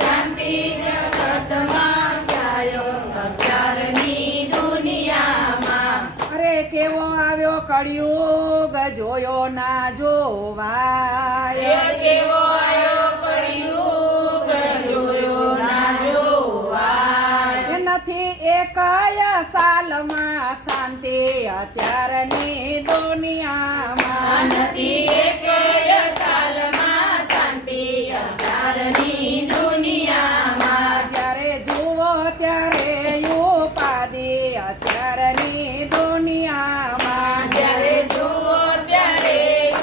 શાંતિ જગતમાં ક્યાંય અત્યારની દુનિયામાં. અરે કેવો આવ્યો કળિયુગ જોયો ના જોવાય. કેવો આવ્યો કળિયુગ જોયો ના જોવાય. નથી એકય સાલમાં શાંતિ અત્યારની દુનિયામાં. નથી એકય સાલમાં શાંતિ અત્યારની દુનિયામાં. જ્યારે જુઓ ત્યારે ઉપાધિ અત્યારની દુનિયામાં. જ્યારે જુઓ ત્યારે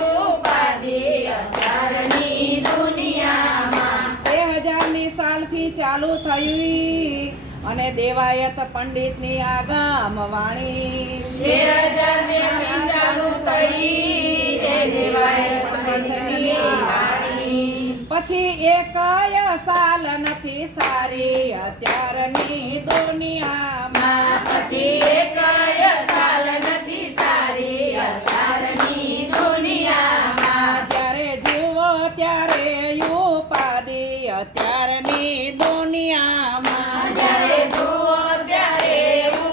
ઉપાધિ અત્યારની દુનિયામાં. 2000ની સાલથી ચાલુ થયું અને દેવાયત પંડિતની આગામ વાણી. 2000 ચાલુ થઈ દેવાયત પંડિતની વાણી. પછી એકય સાલ નથી સારી અત્યારની દુનિયામાં. પછી એકય સાલ નથી સારી અત્યારની દુનિયામાં. જ્યારે જુઓ ત્યારે ઉપાધિ અત્યારની દુનિયામાં. જ્યારે જુઓ ત્યારે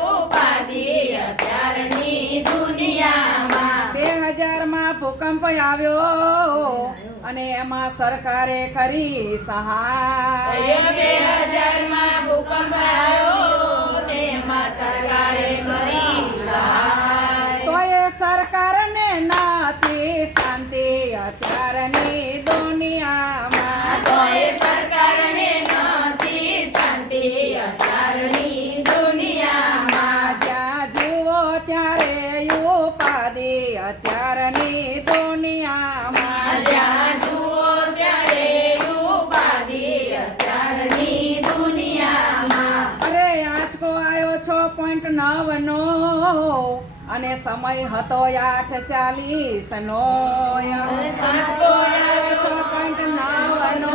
ઉપાધિ અત્યારની દુનિયામાં. 2000માં ભૂકંપ આવ્યો અને એમાં સરકારે કરી સહાય. 2000માં ભૂકંપ આવ્યો ને એમાં સરકારે કરી સહાય. તો એ સરકારને નથી શાંતિ અત્યારની દુનિયામાં. તો એ સરકારને નથી શાંતિ અત્યારની દુનિયામાં. જ્યાં જુઓ ત્યારે ઉપાધિ અત્યારની દુનિયામાં. જ્યાં જુઓ ત્યારે ઉપાધિ અત્યારની દુનિયામાં. અરે આંચકો આવ્યો 6.9 નો અને સમય હતો 8:40 નો. આંચકો આવ્યો 6.9 નો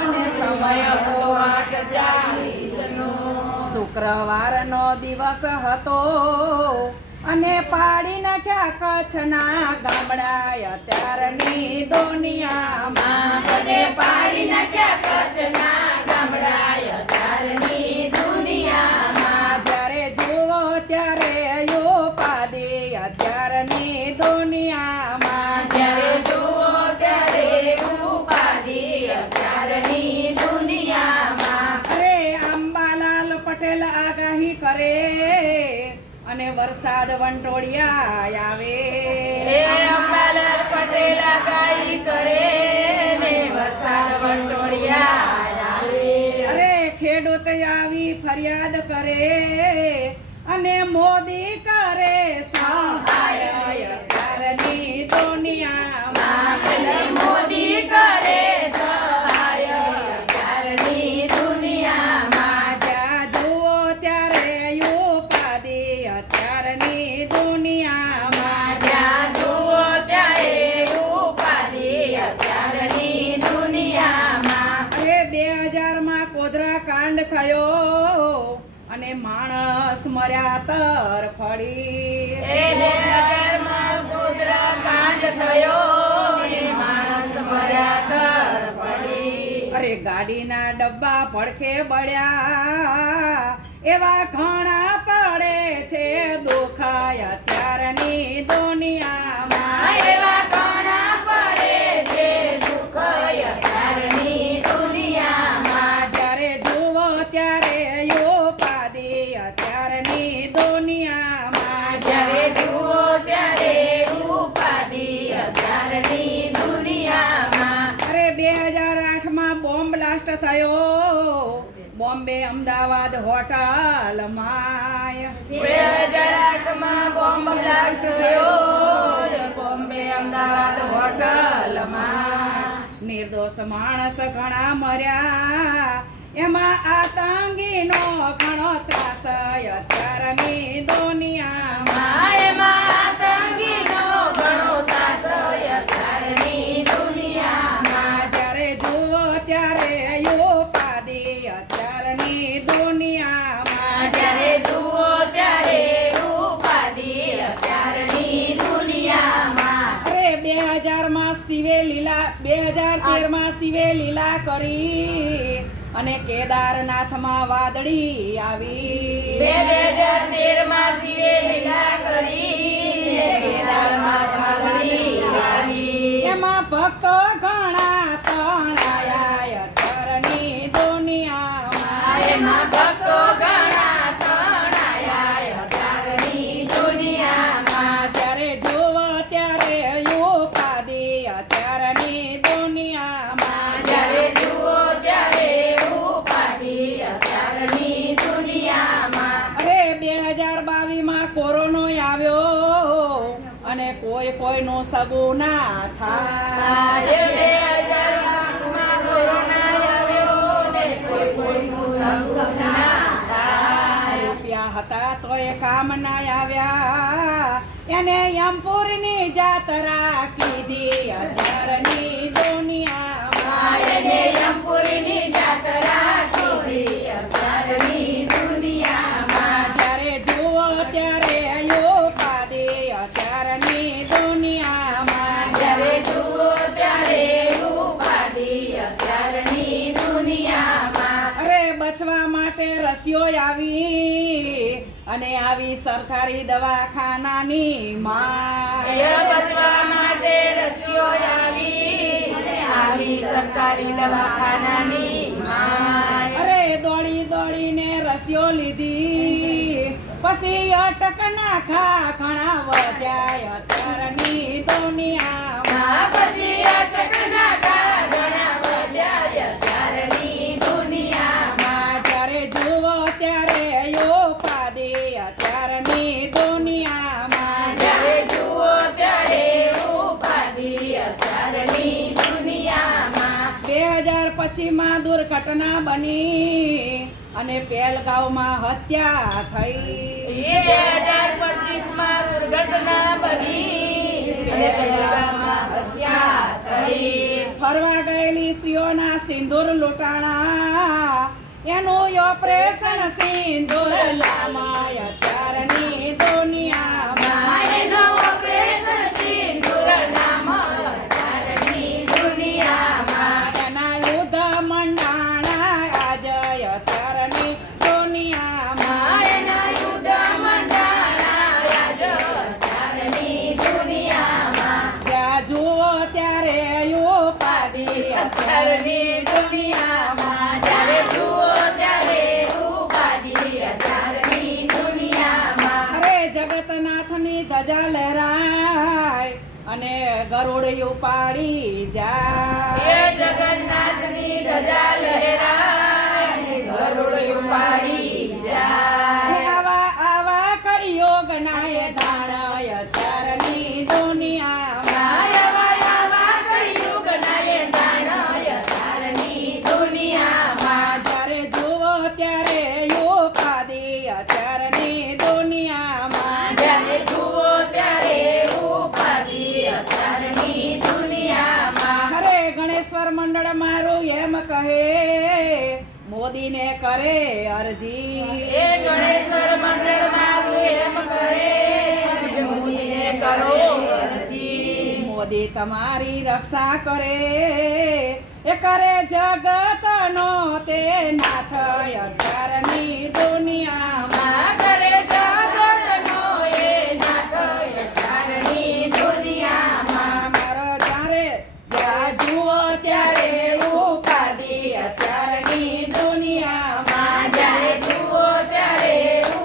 અને સમય હતો 8:40 નો. શુક્રવારનો દિવસ હતો અને પાડી નાખ્યા કચ્છના ગામડા અત્યારની દુનિયામાં. બધે પાડી નાખ્યા કચ્છના ગામડા અત્યારની દુનિયામાં. જ્યારે જુઓ ત્યારે ઉપાધિ અત્યારની દુનિયામાં. જ્યારે જુઓ ત્યારે ઉપાધિ અત્યારની દુનિયામાં. અરે અંબાલાલ પટેલ આગાહી કરે અને વરસાદ વંટોળિયા આવે. અંબાલાલ પટેલ આગાહી કરે ને વરસાદ વંટોળિયા આવે. અરે ખેડૂત આવી ફરિયાદ કરે અને મોદી કરે સહાય અત્યારની દુનિયામાં. અને મોદી કરે સહાય અત્યારની દુનિયામાં. જ્યાં જુઓ ત્યારે ઉપાધિ અત્યારની દુનિયામાં. જ્યાં જુઓ ત્યારે ઉપાધિ અત્યારની દુનિયામાં. અરે 2000માં કોદરા કાંડ થયો અને માણસ મર્યા તરફડી. 2000માં ગોધરા કાંડ થયો ને માણસ મર્યા તરફડી. અરે ગાડીના ડબ્બા પડકે બળ્યા એવા ઘણા પડે છે દુઃખ અત્યારની દુનિયામાં. એવા ઘણા પડે છે દુઃખ અત્યારની દુનિયામાં. જ્યારે જુઓ ત્યારે ઉપાધિ અત્યારની દુનિયામાં. જ્યારે જુઓ ત્યારે ઉપાધિ અત્યારની દુનિયામાં. અરે 2008માં બોમ્બ બ્લાસ્ટ થયો બોમ્બે અમદાવાદ હોટલમાં. 2008માં બોમ્બ બ્લાસ્ટ થયો બોમ્બે અમદાવાદ હોટલમાં. નિર્દોષ માણસ ઘણા મર્યા એમાં આતંકીનો ઘણો ત્રાસ અત્યારની દુનિયામાં. એમાં આતંકીનો ઘણો ત્રાસ અત્યારની દુનિયામાં. જ્યારે જુઓ ત્યારે ઉપાધિ અત્યારની દુનિયામાં. જ્યારે જુઓ ત્યારે ઉપાધિ અત્યારની દુનિયામાં. અરે 2000માં શિવે લીલા 2013માં શિવે લીલા કરી અને કેદારનાથમાં વાદળી આવી 2013 માં શિવે લીલા કરી કેદારમાં વાદળી આવી એમાં ભક્તો ઘણા તણાયા અત્યારની દુનિયામાં એમાં ભક્તો ઘણા તણાયા અત્યારની દુનિયામાં જ્યારે જુઓ ત્યારે ઉપાધિ અત્યારની દુનિયામાં જ્યારે જુઓ ત્યારે ઉપાધિ અત્યારની દુનિયામાં અરે 2022 માં કોરોનો આવ્યો અને કોઈ કોઈનું સગું ના થાય રૂપિયા હતા તો એ કામ ના આવ્યા એને યમપુરની જાત્રા કીધી અત્યારની દુનિયામાં એને યમપુરીની જાત્રા કીધી અત્યારની દુનિયામાં જ્યારે જુઓ ત્યારે ઉપાધિ અત્યારની દુનિયામાં જ્યારે જુઓ ત્યારે ઉપાધિ અત્યારની દુનિયામાં અરે બચવા માટે રસીઓ આવી અને આવી સરકારી દવાખાનાની માં એ બચવા માટે રસીઓ આવી અને આવી સરકારી દવાખાનાની માં અરે દોડી દોડીને રસીઓ લીધી પછી અટકના ખા ઘણા વધ્યા અત્યારની દુનિયામાં પછી અટકના ઘણા વધ્યા અત્યારની દુનિયામાં જ્યારે જુઓ ત્યારે ઉપાધિ અત્યારની દુનિયામાં જ્યારે જુઓ ત્યારે ઉપાધિ અત્યારની દુનિયામાં 2025 માં દુર્ઘટના બની અને પહેલગાંવમાં હત્યા થઈ 2025 માં દુર્ઘટના બની અને પહેલગામમાં હત્યા થઈ ફરવા ગયેલી સ્ત્રીઓના સિંદૂર લૂંટાણા એનું ઓપરેશન સિંદૂર લામાય અત્યારની દુનિયામાં એનો ઓપરેશન સિંદૂર નામ અત્યારની દુનિયામાં એના યુદ્ધ મંડાણા આજય અત્યારની દુનિયામાં એના યુદ્ધ મંડાણા રાજ અત્યારની દુનિયામાં જ્યાં જુઓ ત્યારે ઉપાધિ અત્યારની દુનિયામાં જ્યારે જુઓ ત્યારે ઉપાધિ અત્યારની દુનિયામાં અરે જગતનાથની ધજા લહેરાય અને ગરુડ ઉપાડી જાય એ જગન્નાથની ધજા લહેરાય ગરુડ ઉપાડી જાય આવા આવા કળિયુગના એ ધાણય અત્યારની દુનિયામાં આવા કળિયુગના એ દાનય અત્યારની દુનિયામાં જ્યારે જુઓ ત્યારે ઉપાધિ અત્યારની દુનિયામાં જ્યારે જુઓ ત્યારે ઉપાધિ અત્યારની દુનિયામાં અરે ગણેશ્વર મંડળ મારું એમ કહે મોદીને કરે અરજી એ ગણેશ્વર મંડળ મારું એમ કરે મોદીને કરો અરજી મોદી તમારી રક્ષા કરે એ કરે જગતનો તે નાથ અત્યારની દુનિયામાં કરે જગતનો એ નાથ અત્યારની દુનિયામાં મારો જ્યાં જુઓ ત્યારે ઉપાધિ અત્યારની દુનિયામાં જ્યારે જુઓ ત્યારે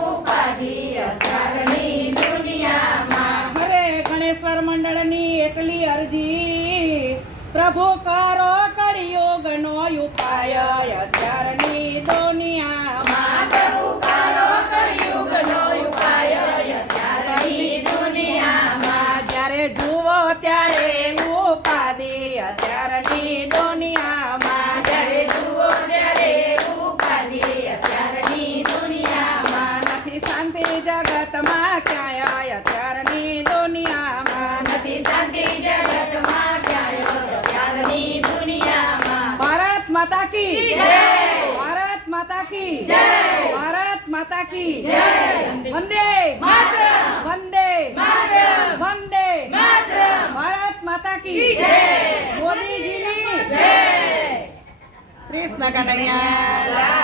ઉપાધિ અત્યારની દુનિયામાં હરે ગણેશ્વર મંડળની એટલી અરજી પ્રભુ કરો કળિયુગનો ઉપાય અત્યારની દુનિયામાં પ્રભુ કરો કળિયુગનો ઉપાય અત્યારની દુનિયામાં જ્યારે જુઓ ત્યારે ઉપાધિ અત્યારની દુનિયામાં જ્યારે જુઓ ત્યારે ઉપાધિ અત્યારની દુનિયામાં નથી શાંતિ જગતમાં ક્યાંય અત્યારની દુનિયામાં નથી શાંતિ જગતમાં ક્યાંય અત્યારની દુનિયામાં ભારત માતા કી જય! ભારત માતા કી જય! ભારત માતા કી જય! વંદે માતરમ! વંદે માતરમ! વંદે માતરમ! ભારત માતા કી જય! મોદીજીની જય! 30 કૃષ્ણ કનૈયા